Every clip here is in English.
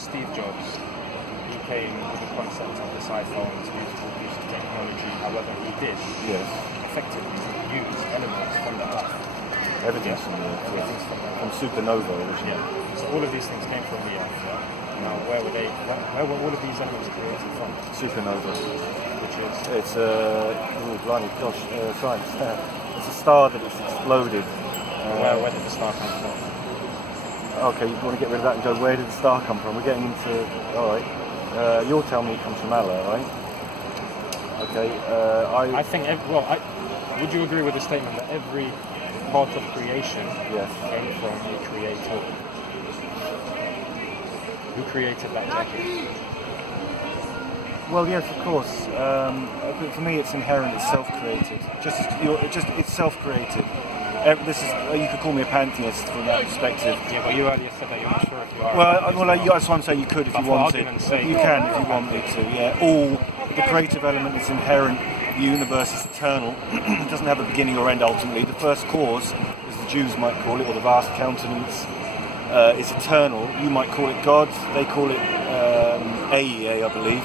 Steve Jobs, he came with the concept of this iPhone, this beautiful piece of technology. However, he did effectively use elements from the Earth. Everything's from the Earth. Everything's from supernova originally. Yeah. So all of these things came from the Earth. Yeah? Now, where were all of these elements created from? Supernova. Which is? It's science. It's a star that has exploded. Where did the star come from? Okay, you want to get rid of that and go, where did the star come from? We're getting into, alright. You're telling me it comes from Allah, right? Okay, I think, would you agree with the statement that every part of creation came from a creator? Who created that jacket? Well, yes, of course. But for me, it's inherent. It's self-created. It's self-created. You could call me a pantheist from that perspective. Yeah, but you earlier said that you're not sure if you are. That's what I'm saying. You could if you wanted. You can if you wanted to. Yeah. The creative element is inherent. The universe is eternal. It doesn't have a beginning or end. Ultimately, the first cause, as the Jews might call it, or the vast countenance, is eternal. You might call it God. They call it AEA, I believe.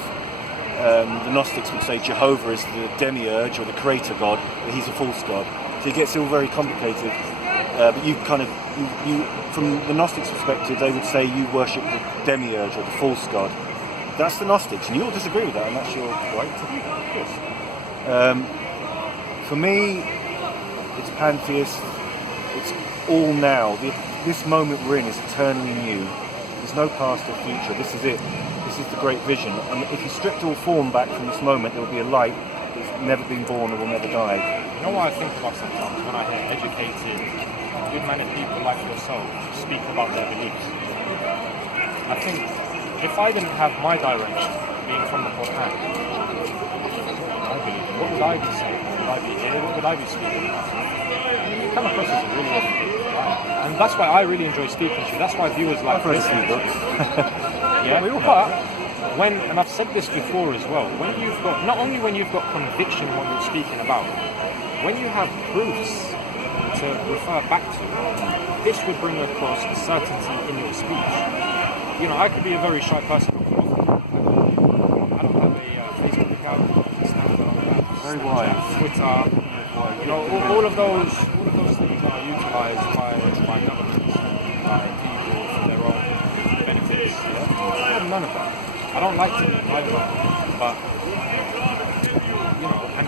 The Gnostics would say Jehovah is the demiurge or the creator God, but he's a false god. So it gets all very complicated. But you from the Gnostics' perspective, they would say you worship the demiurge or the false god. That's the Gnostics, and you all disagree with that, and that's your right to do that, of course. For me, it's pantheist. It's all now. This moment we're in is eternally new. There's no past or future. This is it. This is the great vision. And if you stripped all form back from this moment, there will be a light that's never been born or will never die. You know what I think about sometimes when I hear educated, good-mannered people like yourself speak about their beliefs? I think if I didn't have my direction being from the Quran, what would I be saying? Would I be here? What would I be speaking about? You come across as a really educated guy. And that's why I really enjoy speaking to you. That's why viewers like I've read a few books. Yeah, but and I've said this before as well, not only when you've got conviction in what you're speaking about, when you have proofs to refer back to, this would bring across certainty in your speech. You know, I could be a very shy person. I don't have a Facebook account, very wide. Twitter, you know, all of those things are utilised by governments, by people for their own benefits. Yeah? I have none of that. I don't like to be either, but you know, and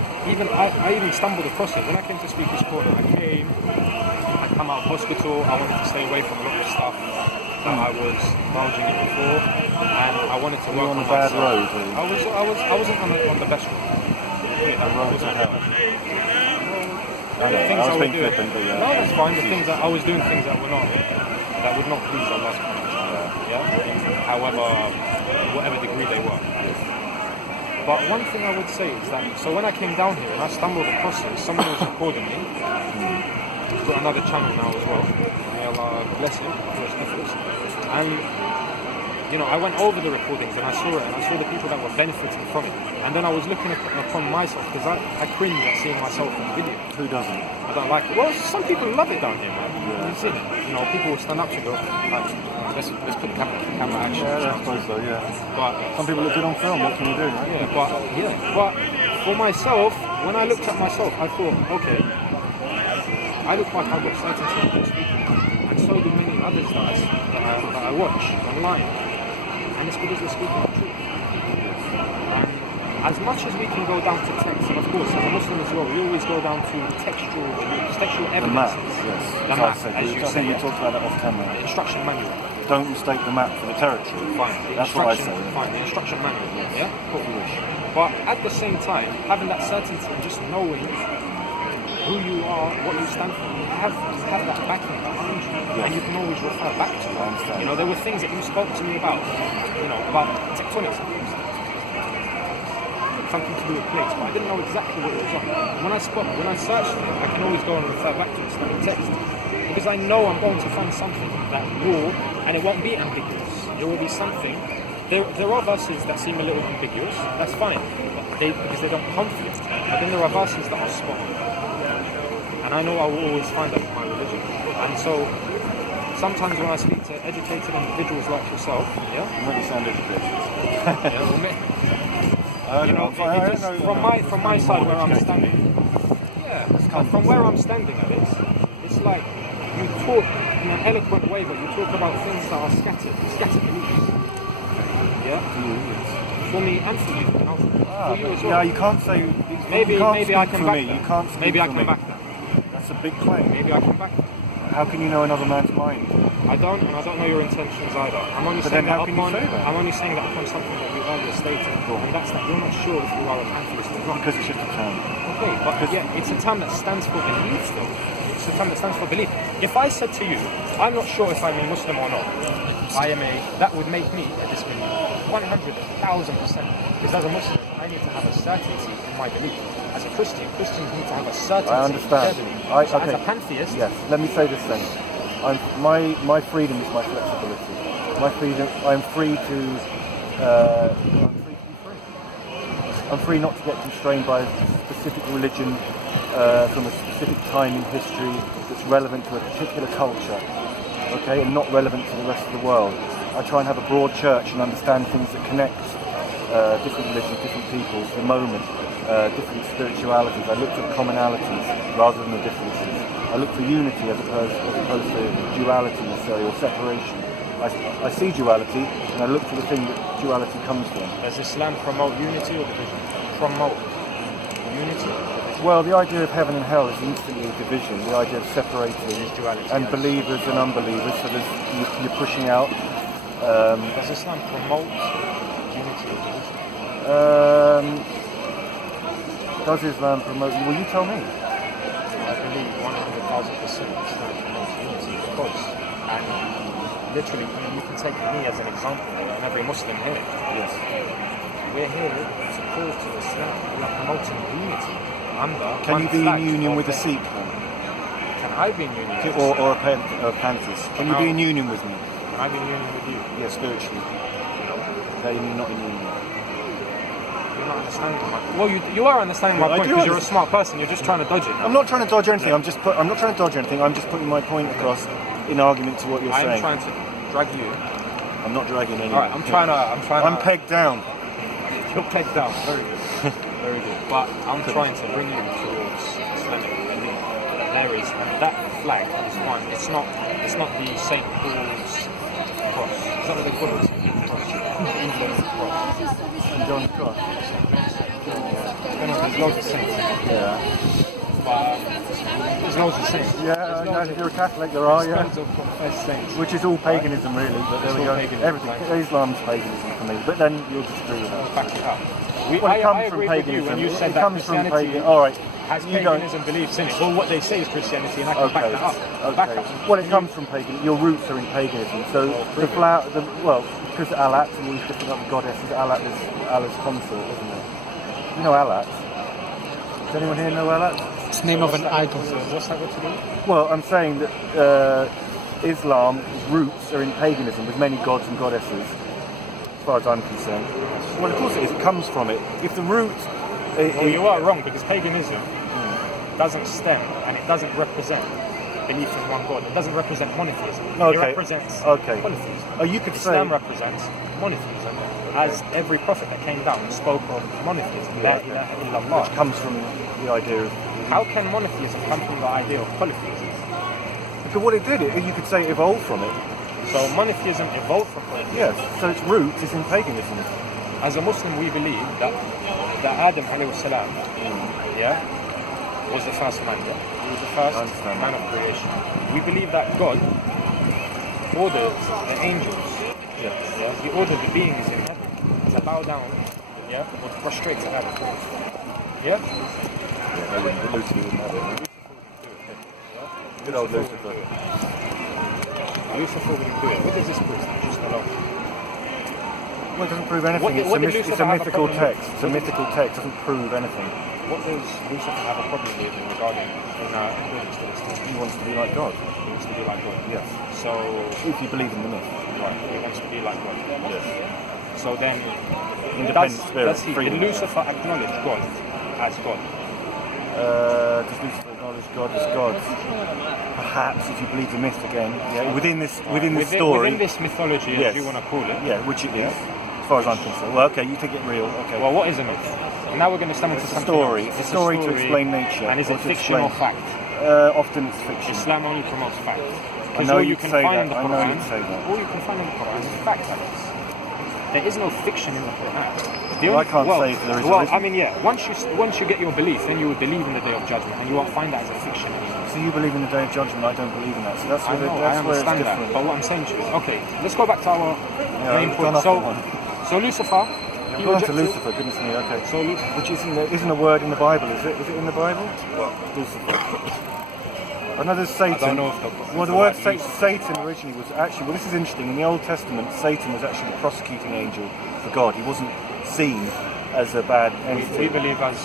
I even stumbled across it when I came to Speaker's Corner. I'd come out of hospital. I wanted to stay away from a lot of stuff that I was indulging in before, and I wanted to work on a bad myself. road. I wasn't on the best road. The road to hell. Things I was doing. No, that's fine. I was doing things that would not please Allah subhanahu wa ta'ala. Yeah. However, whatever degree they were. But one thing I would say is that, so when I came down here and I stumbled across it, someone was recording me. He's got another channel now as well. May Allah bless him for his efforts. And, you know, I went over the recordings and I saw it, and I saw the people that were benefiting from it. And then I was looking upon myself, because I cringe at seeing myself in the video. Who doesn't? I don't like it. Well, some people love it down here, man. Yeah. You see, you know, people will stand up to go, like, let's put the camera action. Yeah, I suppose so, yeah. But some people look good on film, what can you do, right? But for myself, when I looked at myself, I thought, okay, I look like I've got certainty in speaking, and so do many others that I watch online, and it's because they're speaking the truth. And as much as we can go down to text, and of course, as a Muslim as well, we always go down to textual evidence. The map, yes. The map, as you say. I think you talked about that off camera. The instruction manual. Don't mistake the map for the territory. Fine. That's what I say. Fine. The instruction manual. Yeah. Cool. But at the same time, having that certainty and just knowing who you are, what you stand for, you have that backing behind you, and you can always refer back to it. You know, there were things that you spoke to me about, you know, about tectonics, something to do with plates, but I didn't know exactly what it was on. When I searched it, I can always go and refer back to Islamic text, because I know I'm going to find something that will, and it won't be ambiguous. There will be something. There are verses that seem a little ambiguous. That's fine, because they don't conflict. But then there are verses that are spot on. And I know I will always find that in my religion. And so sometimes when I speak to educated individuals like yourself, You make me sound educated. from my side where I'm standing, from where I'm standing, Alex, it's like you talk in an eloquent way, but you talk about things that are scattered beliefs. Yeah. For you, yes. For me and for you, and for you as well. Yeah, you can't say. Maybe I can back that. You can't speak Maybe I for can me. back that. That's a big claim. Maybe I can back that. How can you know another man's mind? I don't, and I don't know your intentions either. I'm only But saying then that how can you say that? I'm only saying that upon something that you earlier stated, and that's that you're not sure if you are a Pantheist or not. Because it's just a term. Okay, but it's a term that stands for belief still. It's a term that stands for belief. If I said to you, I'm not sure if I'm a Muslim or not, that would make me a disbeliever. 100,000%. Because as a Muslim, I need to have a certainty in my belief. As a Christian, Christians need to have a certainty I understand. in their belief. As a Pantheist... Yes, let me say this then. My freedom is my flexibility. My freedom, I'm free to be free. I'm free not to get constrained by a specific religion from a specific time in history that's relevant to a particular culture, okay, and not relevant to the rest of the world. I try and have a broad church and understand things that connect different religions, different peoples, the moment, different spiritualities. I look for the commonalities rather than the differences. I look for unity as opposed to duality necessarily, or separation. I see duality and I look for the thing that duality comes from. Does Islam promote unity or division? Promote unity? Well, the idea of heaven and hell is instantly division, the idea of separating duality, and believers and unbelievers, so you're pushing out. Does Islam promote unity or division? Does Islam promote? Well, you tell me. I believe 100,000% Islam promotes unity because, and literally, you can take me as an example, and every Muslim here. Yes. We're here to call to Islam. We are promoting unity under. Can you be in union with a Sikh? Can I be in union with or a Pantheist? Can you be in union with me? Can I be in union with you? Yeah, spiritually. No, you're not in union. You're not understanding my point. Well, you are understanding my point because you're a smart person. You're just trying to dodge it. I'm not trying to dodge anything. I'm not trying to dodge anything. I'm just putting my point across in argument to what you're saying. I'm trying to drag you. I'm not dragging anyone. All right, I'm pegged down. You're pegged down. Very good. Very good. But I'm trying to bring you towards Islamic belief. There is that flag is one. It's not the St. Paul's cross. Is that what they call it? St. John's cross. There's loads of saints. Yeah. But there's loads of saints. Yeah, if you're a Catholic, there are, yeah. Of confessed saints. Which is all paganism, really. But there we go. Everything. Islam's paganism for me. But then you'll disagree with that. Back it up. It comes from paganism. When you said that Christianity all right. has paganism beliefs in it. Well, what they say is Christianity, and I can back that up. Back up. Well, it comes from paganism. Your roots are in paganism. So because Alat and all these different other goddesses, Alat is Allah's consort, isn't it? You know Alat? Does anyone here know Alat? It's the name of an idol. What's that got to do? Well, I'm saying that Islam's roots are in paganism with many gods and goddesses, as far as I'm concerned. Well, of course it is. It comes from it. If the root... Well, you are wrong, because paganism doesn't stem and it doesn't represent belief in one God. It doesn't represent monotheism. Okay. It represents polytheism. You could Islam say... represents monotheism, as every prophet that came down spoke of monotheism. La ilaha illallah. Which comes from the idea of... How can monotheism come from the idea of polytheism? Because what it did, you could say it evolved from it. So monotheism evolved from polytheism? Yes, so its root is in paganism. As a Muslim, we believe that Adam alayhi salam, was the first man. Yeah? He was the first man of creation. We believe that God ordered the angels. He ordered the beings in heaven to bow down, or to prostrate to Adam. Yeah? Lucifer wouldn't have it. Good old Lucifer. Lucifer wouldn't do it. What does this prove? Just alone. Well, it doesn't prove anything. It's a mythical text. It's a mythical text. It doesn't prove anything. What does Lucifer have a problem with regarding according to this text? He wants to be like God. He wants to be like God. Yes. So if you believe in the myth. Right. He wants to be like God. Yes. So then, independent spirit. Did Lucifer acknowledge God as God? Does Lucifer acknowledge God as God? Perhaps, if you believe the myth again. Yeah, within this story. Within this mythology, yes. as you want to call it. Yeah, which it is, as far as I'm concerned. Well, okay, you take it real. Okay. Well, what is a myth? Now we're going to stumble into something story. else. It's a story to explain nature. And is it fiction or fact? Often it's fiction. Islam only promotes fact. I know all you can say find that. in the I Quran, know you'd say that. all you can find in the Quran is fact, Alex. There is no fiction in the Quran. I can't say if there is. Well, I mean, yeah. Once you get your belief, then you will believe in the Day of Judgment, and you won't find that as a fiction anymore. So you believe in the Day of Judgment? I don't believe in that. So that's I know, I understand that. But what I'm saying to you is, okay, let's go back to our main point. So Lucifer. I've gone to Lucifer. Goodness me. Okay. So Lucifer, which isn't a word in the Bible, is it? Is it in the Bible? What? Lucifer. I know there's Satan. I don't know if the word Satan originally was actually, well, this is interesting. In the Old Testament, Satan was actually the prosecuting angel for God. He wasn't seen as a bad entity. We believe as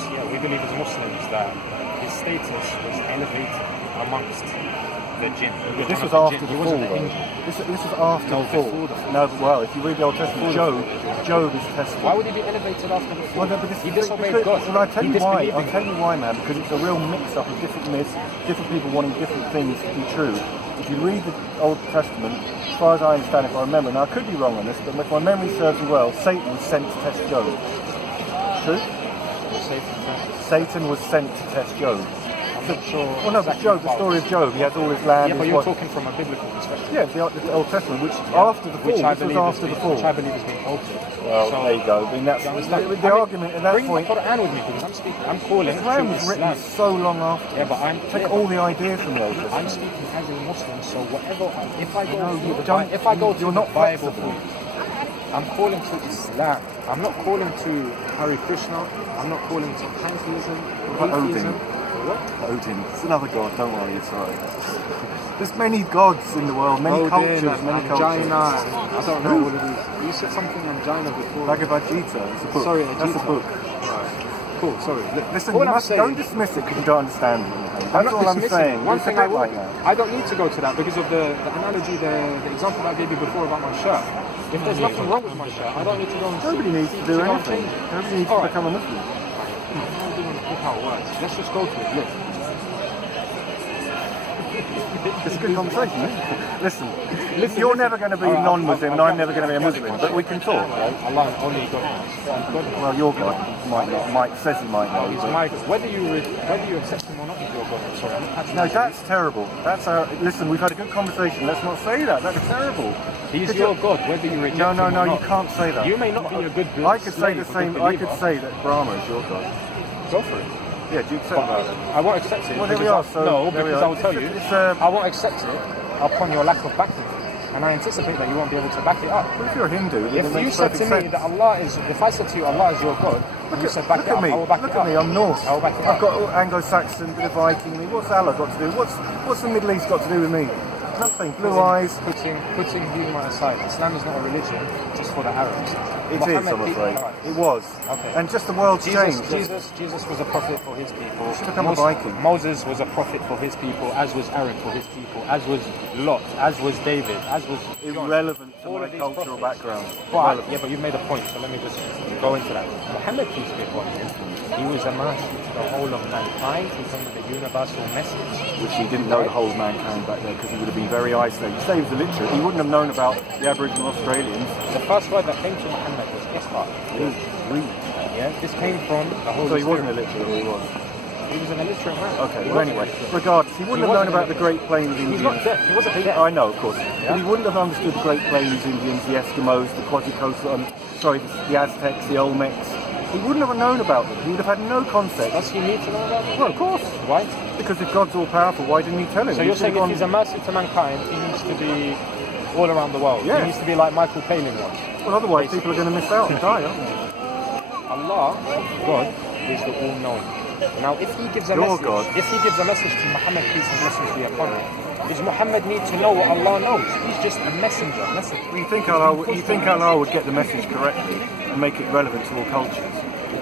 Muslims that his status was elevated amongst the jinn. Yeah, this was after the fall. This was after the fall. No, well, if you read the Old Testament, Job is tested. Why would he be elevated after the fall? Well, he disobeyed God. Well, I'll tell you why, man. Because it's a real mix-up of different myths, different people wanting different things to be true. If you read the Old Testament, as far as I understand, if I remember, now I could be wrong on this, but if my memory serves me well, Satan was sent to test Job. True? Satan was sent to test Job. I'm not sure. Well, no, but Job, the story of Job, he has all his land. Yeah, but you're talking from a biblical perspective. Yeah, the Old Testament, which after the fall, which I believe has been altered. Well, so, there you go. I mean, that's the argument at that point. Bring the Quran with me because I'm calling. The Quran was written so long after. Yeah, but take all the ideas from the Old Testament. I'm speaking as a Muslim, so whatever. If I go to the Bible, I'm calling to Islam. I'm not calling to Hare Krishna. I'm not calling to Pantheism. Odin. What? Odin. It's another god. Don't worry, it's alright. There's many gods in the world, many cultures, many cultures. I don't know what it is. You said something angina before. Bhagavad Gita. It's a book. Sorry, that's a book. Right. Cool. Sorry. Listen, don't dismiss it because you don't understand it. That's all I'm saying. One thing I don't need to go to that because of the analogy, the example I gave you before about my shirt. If there's nothing wrong with my shirt, I don't need to go and Nobody needs to do anything. Nobody needs to become a Muslim. How it works. Let's just go to it. Look. It's a good conversation, isn't it? Listen, you're never going to be non-Muslim and I'm never going to be a Muslim, but we can talk. Allah only God. Well, your God might not. Mike says he might not. He's my God. Whether you accept him or not, he's your God. Sorry. No, that's terrible. Listen, we've had a good conversation. Let's not say that. That's terrible. He's your God, whether you reject him or not. No, you can't say that. You may not be a good slave. I could say the same. I could say that Brahma is your God. Go for it. Yeah, do you accept that? I won't accept it. Well, there we are. No, because I'll tell you, I won't accept it upon your lack of backing. And I anticipate that you won't be able to back it up. But if you're a Hindu, then if you said to me that Allah is, if I said to you Allah is your God, you said back it up, I will back it up. Look at me, I'm Norse. I will back it up. I've got Anglo-Saxon, bit of Viking. What's Allah got to do? What's the Middle East got to do with me? Nothing. Blue eyes. Putting human aside, Islam is not a religion just for the Arabs. It is, I'm afraid. It was. Okay. And just the world's changed. Jesus was a prophet for his people. He should become a Viking. Moses was a prophet for his people, as was Aaron for his people, as was Lot, as was David, as was John. Irrelevant to my cultural background. But you've made a point, so let me just go into that. Muhammad, peace be upon him, he was a mercy to the whole of mankind. He came with a universal message. Which he didn't know the whole of mankind back there because he would have been very isolated. You say he was illiterate, he wouldn't have known about the Aboriginal Australians. The first word that came to Muhammad was Isra. Read. Yeah, this came from the Holy Spirit. So he wasn't illiterate, or he was? He was an illiterate man. Okay, well anyway, regardless, he wouldn't have known about the Great Plains Indians. He's not deaf, he wasn't deaf. I know, of course. Yeah? But he wouldn't have understood the Great Plains Indians, the Eskimos, the the Aztecs, the Olmecs. He wouldn't have known about them. He would have had no concept. Does he need to know about them? Well, of course. Why? Because if God's all powerful, why didn't he tell him? So you're saying if he's a mercy to mankind, he needs to be all around the world. Yes. He needs to be like Michael Palin was. Well, otherwise people are going to miss out and die, aren't they? Allah, God, is the all-knowing. Now, if he gives a message to Muhammad, peace and blessings be upon him, does Muhammad need to know what Allah knows? He's just a messenger. You think Allah would get the message correctly and make it relevant to all cultures?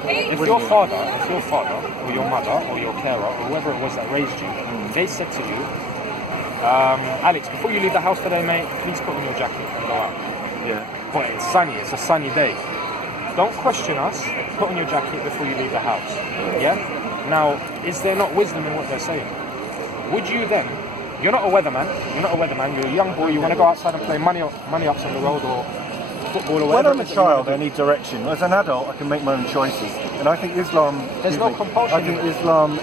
If your father, or your mother, or your carer, or whoever it was that raised you, they said to you, Alex, before you leave the house today, mate, please put on your jacket and go out. Yeah. But it's sunny, it's a sunny day. Don't question us, put on your jacket before you leave the house. Yeah? Now, is there not wisdom in what they're saying? Would you then? You're not a weatherman. You're a young boy. You want to go outside and play money ups on the road or football or whatever. When I'm a child, I need direction. As an adult, I can make my own choices. And I think Islam... There's no compulsion. I think Islam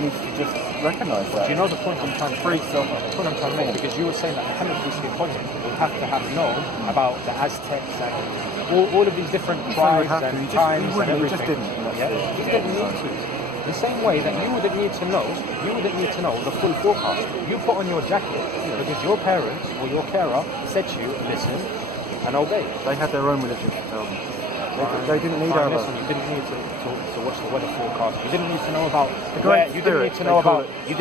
needs to just recognise that. Do you know the point I'm trying to make? Because you were saying that Muhammad would have to have known about the Aztecs and all of these different tribes and times and everything. He just didn't. He didn't need to. The same way that you wouldn't need to know the full forecast. You put on your jacket because your parents or your carer said to you, listen and obey. They had their own religion to tell them. They didn't need our listen, you didn't need to watch the weather forecast. You didn't need to know about you didn't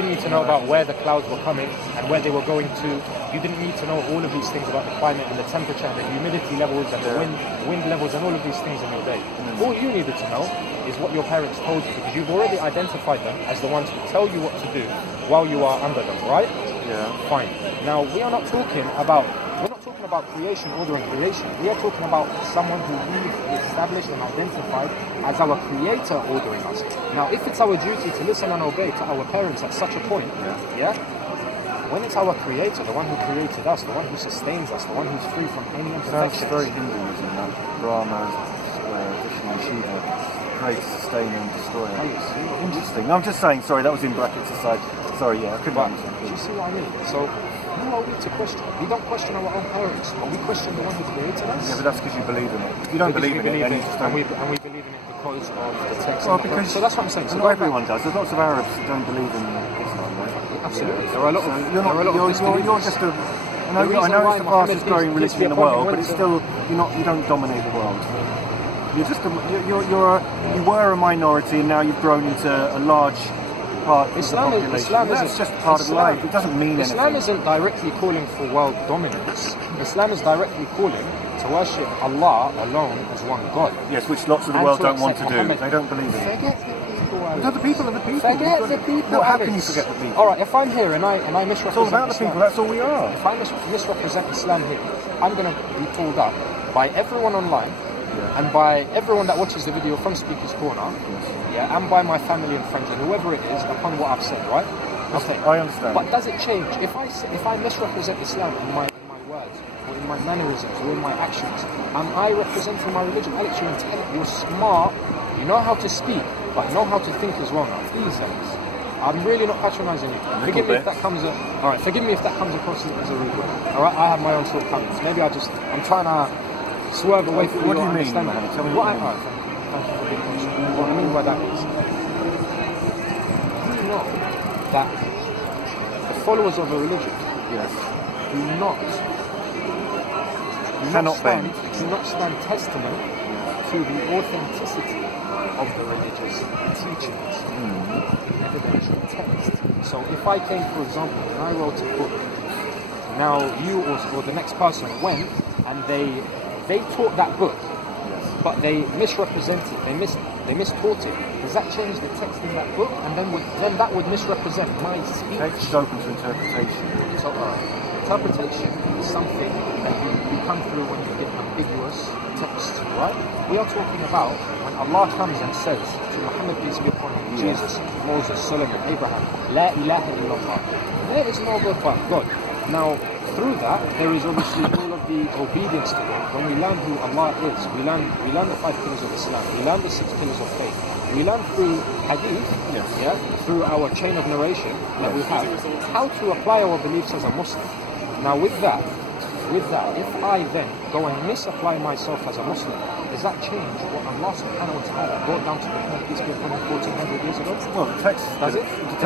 need to know about where the clouds were coming and where they were going to. You didn't need to know all of these things about the climate and the temperature and the humidity levels and the wind levels and all of these things in your day. All you needed to know is what your parents told you, because you've already identified them as the ones who tell you what to do while you are under them, right? Yeah. Fine. Now we're not talking about creation, order and creation. We are talking about someone who we've established and identified as our creator ordering us. Now, if it's our duty to listen and obey to our parents at such a point, when it's our creator, the one who created us, the one who sustains us, the one who's free from any imperfections. That's very Hinduism, that Brahma, Vishnu, Shiva, create, sustain and destroy. Interesting. No, I'm just saying, sorry, that was in brackets aside. Sorry, I couldn't understand. Do you see what I mean? So, who are we to question? We don't question our own parents, but we question the one who created us. Yeah, but that's because you believe in it. If you don't believe in it, then you just don't. And we believe in it because of the text. Well, because so that's what I'm saying. So not everyone does. There's lots of Arabs that don't believe in Islam, right? Absolutely. There are a lot of. You're just a. I know it's the fastest growing religion in the world, but it's still you don't dominate the world. You're just you were a minority, and now you've grown into a large part of the population. That's just part of life. It doesn't mean anything. Islam isn't directly calling for world dominance. Islam is directly calling to worship Allah alone as one God. Yes, which lots of the world don't want to do. They don't believe in it. Forget the people. The people are the people. Forget the people. No, how can you forget the people? All right, if I'm here and I misrepresent it's all about the people. That's all we are. If I misrepresent Islam here, I'm going to be pulled up by everyone online. And by everyone that watches the video from Speaker's Corner, and by my family and friends and whoever it is, upon what I've said, right? Okay. I understand. But does it change if I misrepresent Islam in my words, or in my mannerisms, or in my actions? Am I representing my religion? Alex, you're intelligent, you're smart, you know how to speak, but know how to think as well. Now, please, Alex. I'm really not patronising you. Forgive me if that comes across as a rude word. All right, I have my own shortcomings. Maybe I'm trying to swerve away from what do you mean? Tell me what you mean. Thank you for being patient. What I mean by that is, do you know that the followers of a religion do not stand testament to the authenticity of the religious teachings in evidential text. So if I came, for example, and I wrote a book, now you or the next person went and they taught that book, but they misrepresented, they mistaught it. Does that change the text in that book? And then that would misrepresent my speech. Text is open to interpretation. So, interpretation is something that you come through when you get ambiguous texts, right? We are talking about when Allah comes and says to Muhammad, peace be upon him, Jesus, Moses, Solomon, Abraham, La ilaha illallah. There is no God but God. Now, through that, there is obviously all of the obedience to God. When we learn who Allah is, we learn the 5 pillars of Islam, we learn the 6 pillars of faith. We learn through hadith, through our chain of narration that we have, how to apply our beliefs as a Muslim. Now with that, if I then go and misapply myself as a Muslim, does that change what Allah subhanahu wa ta'ala brought down to the peace be upon him 1400 years ago? Well, the text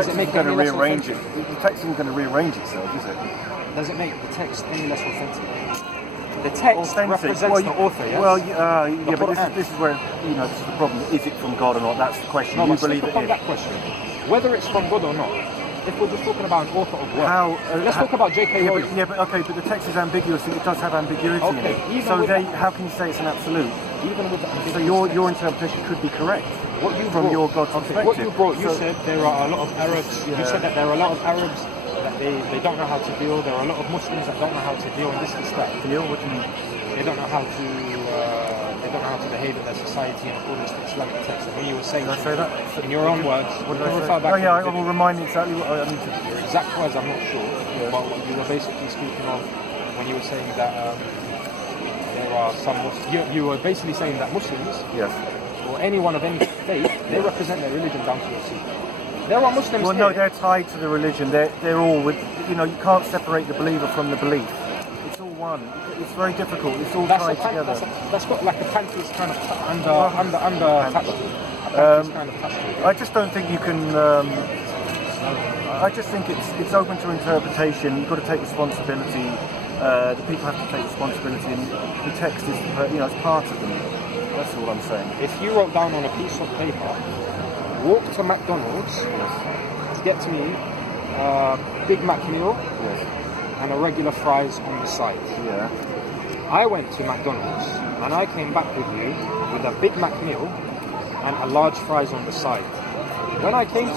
isn't going to rearrange it. The text isn't going to rearrange itself, is it? Does it make the text any less authentic? The text represents the author, yes? Well, but this is where, this is the problem. Is it from God or not? That's the question. No, you believe it is. That question. Whether it's from God or not, if we're just talking about an author of work, let's talk about J.K. Rowling. But the text is ambiguous. It does have ambiguity in it. So how can you say it's an absolute? Even with the ambiguity. So your interpretation could be correct. From your God's perspective. What you brought, you said there are a lot of Arabs. You said that there are a lot of Arabs that they don't know how to deal. There are a lot of Muslims that don't know how to deal, and this and that. Deal? What do you mean? They don't know how to. They don't know how to behave. behave in their society in accordance to Islamic text. And when you were saying, Did I say that? in your own words, What did you I refer say? back Oh yeah, to I will remind me exactly what I need to. your exact words, I'm not sure, but what you were basically speaking of when you were saying that there are some you were basically saying that Muslims, Yes. or anyone of any faith, they represent their religion down to a T. There are Muslims Well, here. no, they're tied to the religion. They're all with. You know, you can't separate the believer from the belief. It's all one. It's very difficult. It's all tied together. That's got like a Pantheist kind of under touch. Kind of touch. I just don't think you can. I just think it's open to interpretation. You've got to take responsibility. The people have to take responsibility, and the text is, it's part of them. That's all I'm saying. If you wrote down on a piece of paper, walk to McDonald's, get me a Big Mac meal and a regular fries on the side. Yeah. I went to McDonald's and I came back with you with a Big Mac meal and a large fries on the side. When I came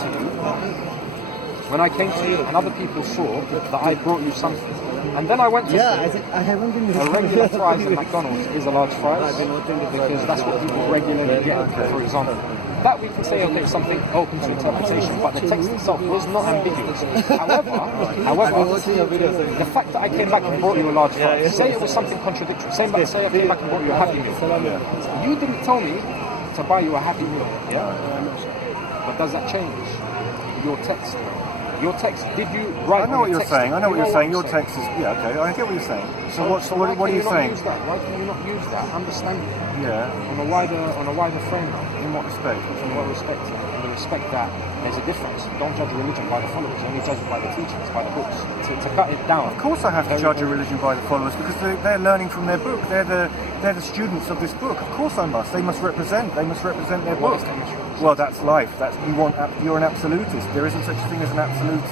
to you and other people saw that I brought you something, and then I went to say, I haven't been a regular fries at McDonald's is a large fries because that's what people regularly get, for example. That we can say, okay, something open to interpretation, but the text itself was not ambiguous. However, the fact that I came back and brought you a large fries, say it was something contradictory, say I came back and brought you a Happy Meal. You didn't tell me to buy you a Happy Meal, But does that change your text? Your text, did you write? I know what you're saying. Your text is okay. I get what you're saying. So what are you saying? Why can you not use that? Understand it. Yeah. On a wider framework. In what respect? In what respect? In the respect that there's a difference. Don't judge a religion by the followers. Only judge it by the teachings, by the books. To cut it down. Of course, I have to judge a religion by the followers because they're learning from their book. They're the students of this book. Of course, I must. They must represent. They must represent their book. Well, that's life. You're an absolutist. There isn't such a thing as an absolute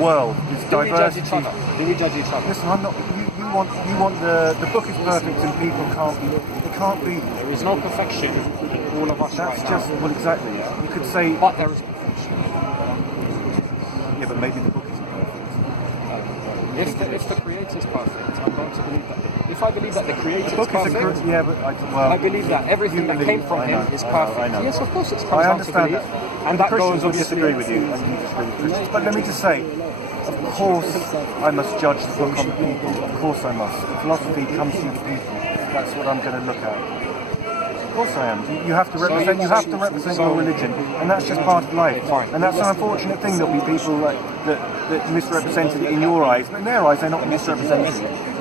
world. It's diversity. Do we judge each other? Listen, I'm not. You want the book is perfect and people can't be. It can't be. There is no perfection in all of us That's right just now. well, exactly. You could say. But there is perfection. Yeah, but maybe the book isn't perfect. If the creator is perfect, I'm going to believe that. If I believe that the creator is perfect, I believe that everything that came from him is perfect. I know. Yes, of course, it's I comes down to understand belief, that. and that Christians goes will obviously. disagree with you, and you disagree with Christians. But let me just say, of course, I must judge the book on the people. Of course, I must. Philosophy comes through the people. That's what I'm going to look at. Of course I am. You have to represent. You have to represent your religion, and that's just part of life. And that's an unfortunate thing that we people that misrepresent it in your eyes, but in their eyes they're not misrepresenting it.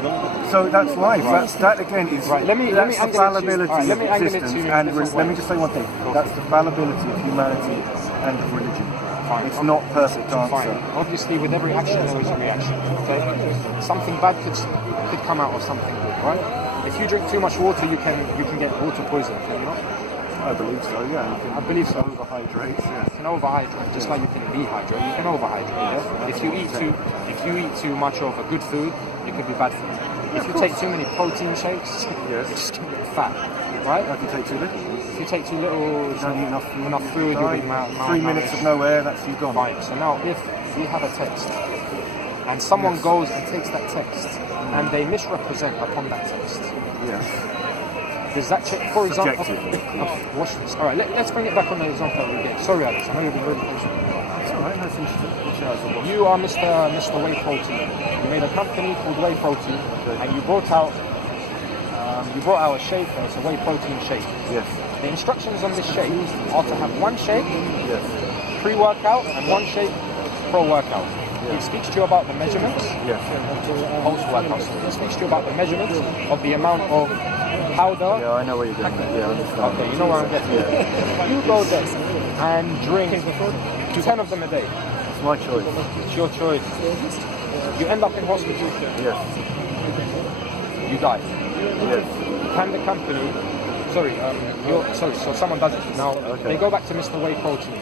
So that's life. That again is Right. that's the fallibility of let me existence. angle it to you And in a different let me way. just say one thing. That's the fallibility of humanity and of religion. Fine. It's not perfect answer. Fine. Obviously, with every action there is a reaction. Okay? Something bad could come out of something good, right? If you drink too much water, you can get water poisoning, can you not? I believe so. Yeah. I believe so. Overhydrate. Yeah. You can overhydrate, just like you can dehydrate. You can overhydrate. Yeah? If you eat too much of a good food, it could be bad for you. If you take too many protein shakes, you're just going to get fat, right? If you take too little. If you take too little, You don't eat enough food, you'll be 3 minutes of no air, that's you gone. Fine. So now, if we have a text, and someone goes and takes that text, and they misrepresent upon that text, Yes. does that check? For example, Subjective. watch this. All right, let's bring it back on the example that we gave. Sorry, Alex. I know you've been really patient. It's alright, that's interesting. You are Mr. Whey Protein. You made a company called Whey Protein, and you brought out a shake, and it's a whey protein shake. Yes. The instructions on this shake are to have one shake Yes. pre-workout and one shake pro-workout. It speaks to you about the measurements. Yes. Post-workout. It speaks to you about the measurements of the amount of powder. Yeah, I know where you're getting at. Yeah, I understand. Okay, you know where I'm getting. You go there and drink 10 of them a day. It's my choice. It's your choice. You end up in hospital. Yes. You die. Yes. Can the company? So someone does it. Now they go back to Mr. Whey Protein.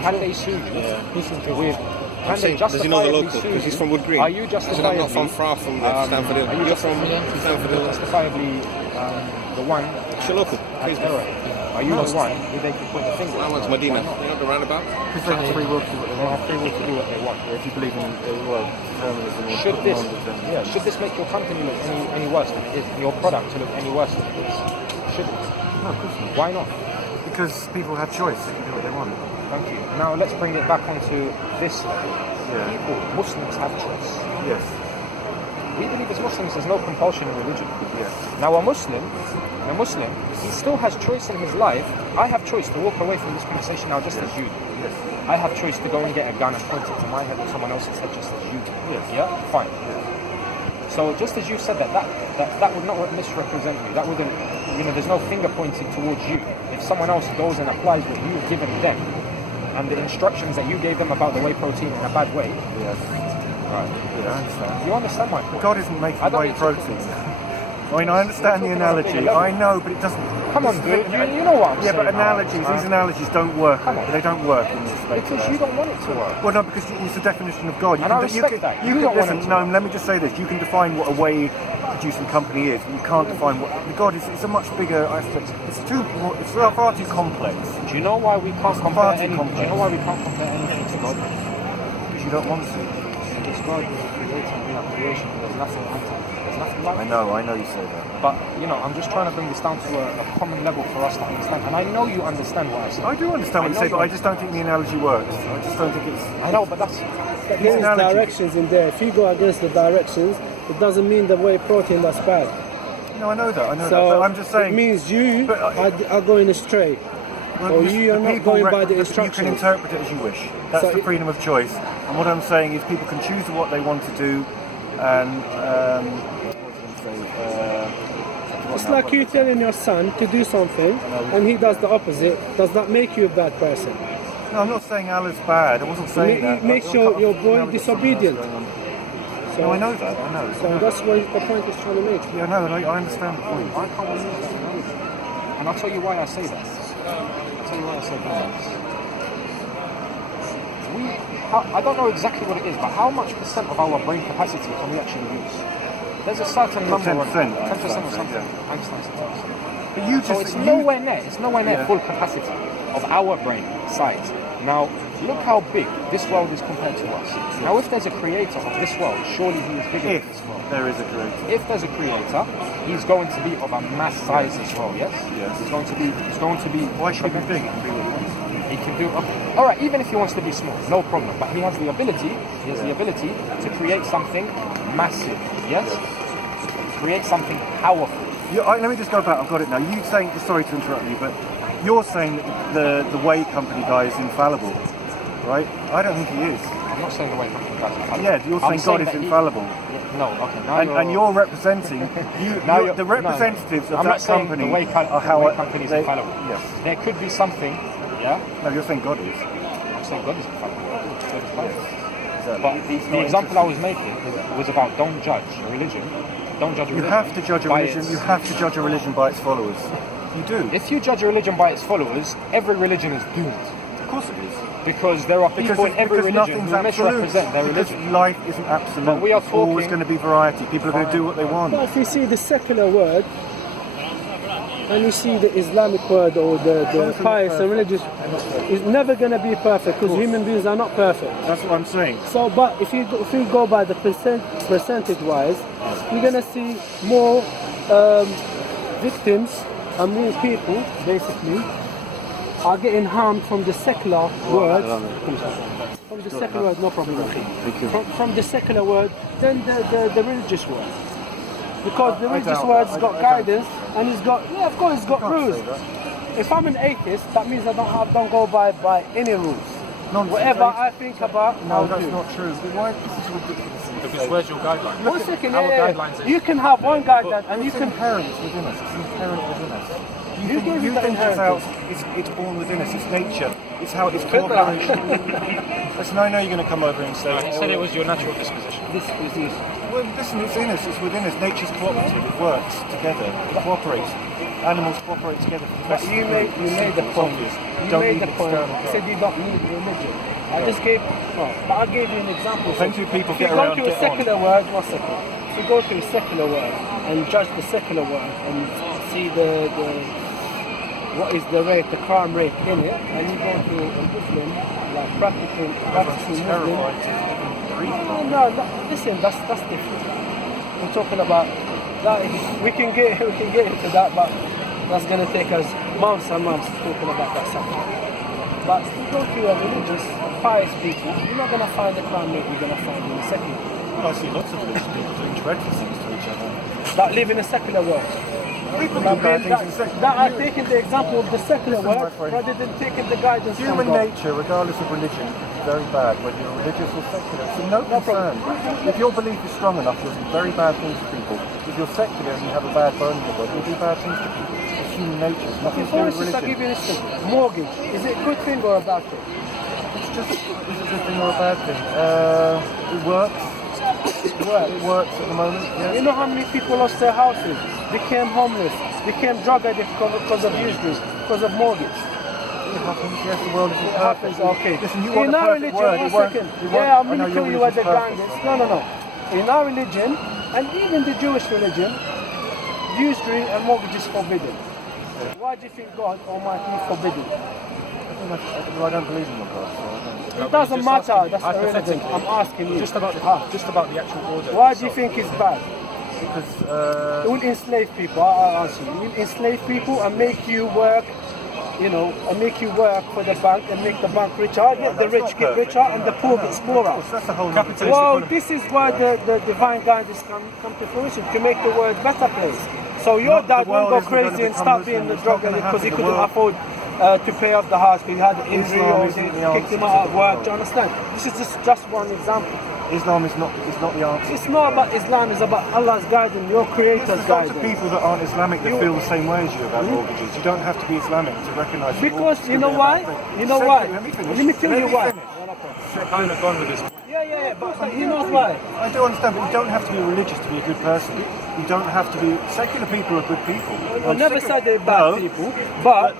Can they sue you with? Can they Does he know the justifiably local? sue Because he's you? from Wood Green. Are you So I'm justifiably? not from far from Stanford Hill. Are you You're from Stanford Hill. justifiably the one? It's your local. At error? Are you the one who they can point the finger? I went to Medina. You know the roundabout? Because they have free will to do what they They want. have free will to do what they want. If you believe in determinism or Should this make your company look any worse than it is, and your product to look any worse than it is? Should it? No, of course not. Why not? Because people have choice. They can do what they want. Thank you. Now let's bring it back onto this level. Yeah. People, Muslims have choice. Yes. We believe as Muslims there's no compulsion in religion. Yes. Now a Muslim, he still has choice in his life. I have choice to walk away from this conversation now just as you do. Yes. I have choice to go and get a gun and point it to my head or someone else's head just as you do. Yes. Yeah? Fine. Yes. So just as you said that would not misrepresent me. That wouldn't, there's no finger pointing towards you. If someone else goes and applies what you've given them and the instructions that you gave them about the whey protein in a bad way. Yes. Right. Yeah, I understand. You understand my point? God isn't making whey protein. I mean, I understand the analogy. I know, but it doesn't. Come on, dude. You know what I'm saying. Yeah, but these analogies don't work. They don't work in this space. Because you don't want it to work. Well, no, because it's the definition of God. And I respect that. You don't want it to work. Let me just say this. You can define what a whey producing company is, but you can't define what the God is. It's a much bigger aspect. It's far too complex. Do you know why we can't compare anything? Do you know why we can't compare anything to God? Because you don't want to. Because God is creating creation. There's nothing like I know you say that. But, I'm just trying to bring this down to a common level for us to understand. And I know you understand what I say. I do understand what you say, but I just don't think the analogy works. I just don't think it's... I know, but that's... There is directions in there. If you go against the directions, it doesn't mean the whey protein that's bad. No, I know that. So but I'm just saying... it means you are going astray. Or you are not going by the instructions. You can interpret it as you wish. That's the freedom of choice. And what I'm saying is people can choose what they want to do, and... it's like you telling your son to do something and he does the opposite. Does that make you a bad person? No, I'm not saying Allah's bad. I wasn't saying that. It makes your boy disobedient. No, I know that. I know. So that's what the point is trying to make. Yeah, no, I understand the point. I can't believe that analogy. And I'll tell you why I say that. I don't know exactly what it is, but how much percent of our brain capacity can we actually use? There's a certain number, 10%, 10% or something. Yeah. Einstein's 10%. But you just, so it's nowhere near full capacity of our brain size. Now, look how big this world is compared to us. Now, if there's a creator of this world, surely he is bigger than this world. There is a creator. If there's a creator, he's going to be of a mass size as well, yes? Yes. He's going to be... Why should he be big? He can do... Okay. Alright, even if he wants to be small, no problem. But he has the ability, to create something massive, yes? Create something powerful. Let me just go back, I've got it now. You saying, sorry to interrupt you, but you're saying that the whey company guy is infallible, right? I don't think he is. I'm not saying the whey company guy is infallible. Yeah, you're saying God is infallible. No, okay. And you're representing the representatives of that company. The whey company is infallible. Yes. There could be something, yeah? No, you're saying God is. I'm saying God is infallible. But the example I was making was about don't judge a religion. Don't judge a religion. You have to judge a religion. You have to judge a religion by its followers. You do. If you judge a religion by its followers, every religion is doomed. Of course it is. Because there are people in every religion who misrepresent their religion. Because life isn't absolute. But we are There's always going to be variety. People are going to do what they want. But if you see the secular word, and you see the Islamic word or the pious and religious, it's never going to be perfect because human beings are not perfect. That's what I'm saying. So, but if you go by the percentage-wise, you're going to see more victims and more people, basically, are getting harmed from the secular words. From the secular word, no problem. From the secular word, than the religious word. Because the religious word's got guidance and it's got, of course, it's got rules. If I'm an atheist, that means I don't go by any rules. Whatever I think about, no, that's not true. Why? This is ridiculous. Because where's your guideline? 1 second, you can have one guideline and you can... It's inherent within us. It's inherent within us. You think it's born within us. It's nature. It's how it's cooperation. Listen, I know you're going to come over and say... You said it was your natural disposition. Well, listen, it's in us. It's within us. Nature's cooperative. It works together. It cooperates. Animals cooperate together for the best. You made the point. You said you don't need religion. I gave you an example. Plenty of people if you go to a secular word, if you go to a secular word and judge the secular word and see what is the rate, the crime rate in it, and you go to a Muslim, like practicing Muslim. No, listen, that's different. We're talking about that. We can get into that, but That's going to take us months and months talking about that subject. But if you go to a religious, pious people, you're not going to find the crime rate you're going to find in a secular. Well, I see lots of religious people doing dreadful things to each other. That live in a secular world. People do bad things in secular. That are taking the example of the secular Listen, my world friend. rather than taking the guidance from Human God. nature, regardless of religion, is very bad, whether you're religious or secular. So no concern. If your belief is strong enough, you'll do very bad things to people. If you're secular and you have a bad bone in your body, you'll do bad things to people. It's human nature. It's nothing to do For with instance, I'll give religion. you an instance. Mortgage. Is it a good thing or a bad thing? It's just, is it a good thing or a bad thing? It works. It works at the moment, yes. You know how many people lost their houses, became homeless, became drug addicts because of usury, because of mortgage? It happens, yes, the world isn't It perfect. happens, okay. Listen, you want In a our perfect religion, word. one It won't- second. it won't- Yeah, I'm I know going to tell your you what the religion's perfect. guidance. No. In our religion, and even the Jewish religion, usury and mortgage is forbidden. Why do you think God Almighty forbidden? I don't believe in the God, so I don't. It doesn't just matter, asking- that's irrelevant. I'm asking you. Just about the actual order. Why do you think it's bad? Because It will enslave people, I'll answer you. It will enslave people and make you work, and make you work for the bank and make the bank richer. Get the rich get richer and the poor gets poorer. that's the whole Capitalism. Well, this is where the divine guidance come to fruition, to make the world better place. So your The dad world won't go isn't gonna crazy and become stop being Muslim. the It's drug not gonna addict because he happen. couldn't The afford to pay off the house, because he had an injury Islam or isn't they the kicked answer him to out the of work. world. Do you understand? This is just one example. Islam is not the answer. It's not about Islam, it's about Allah's guidance, your Creator's There's lots of guidance. people that aren't Islamic that feel the same way as you about mortgages. You don't have to be Islamic to recognise that Because mortgages you know can be a why? bad thing. You know Second, why? Let me finish. Let me tell you why. You're kind of gone with this. Yeah, but he knows why. I do understand, but you don't have to be religious to be a good person. You don't have to be. Secular people are good people. I never said they're bad people, but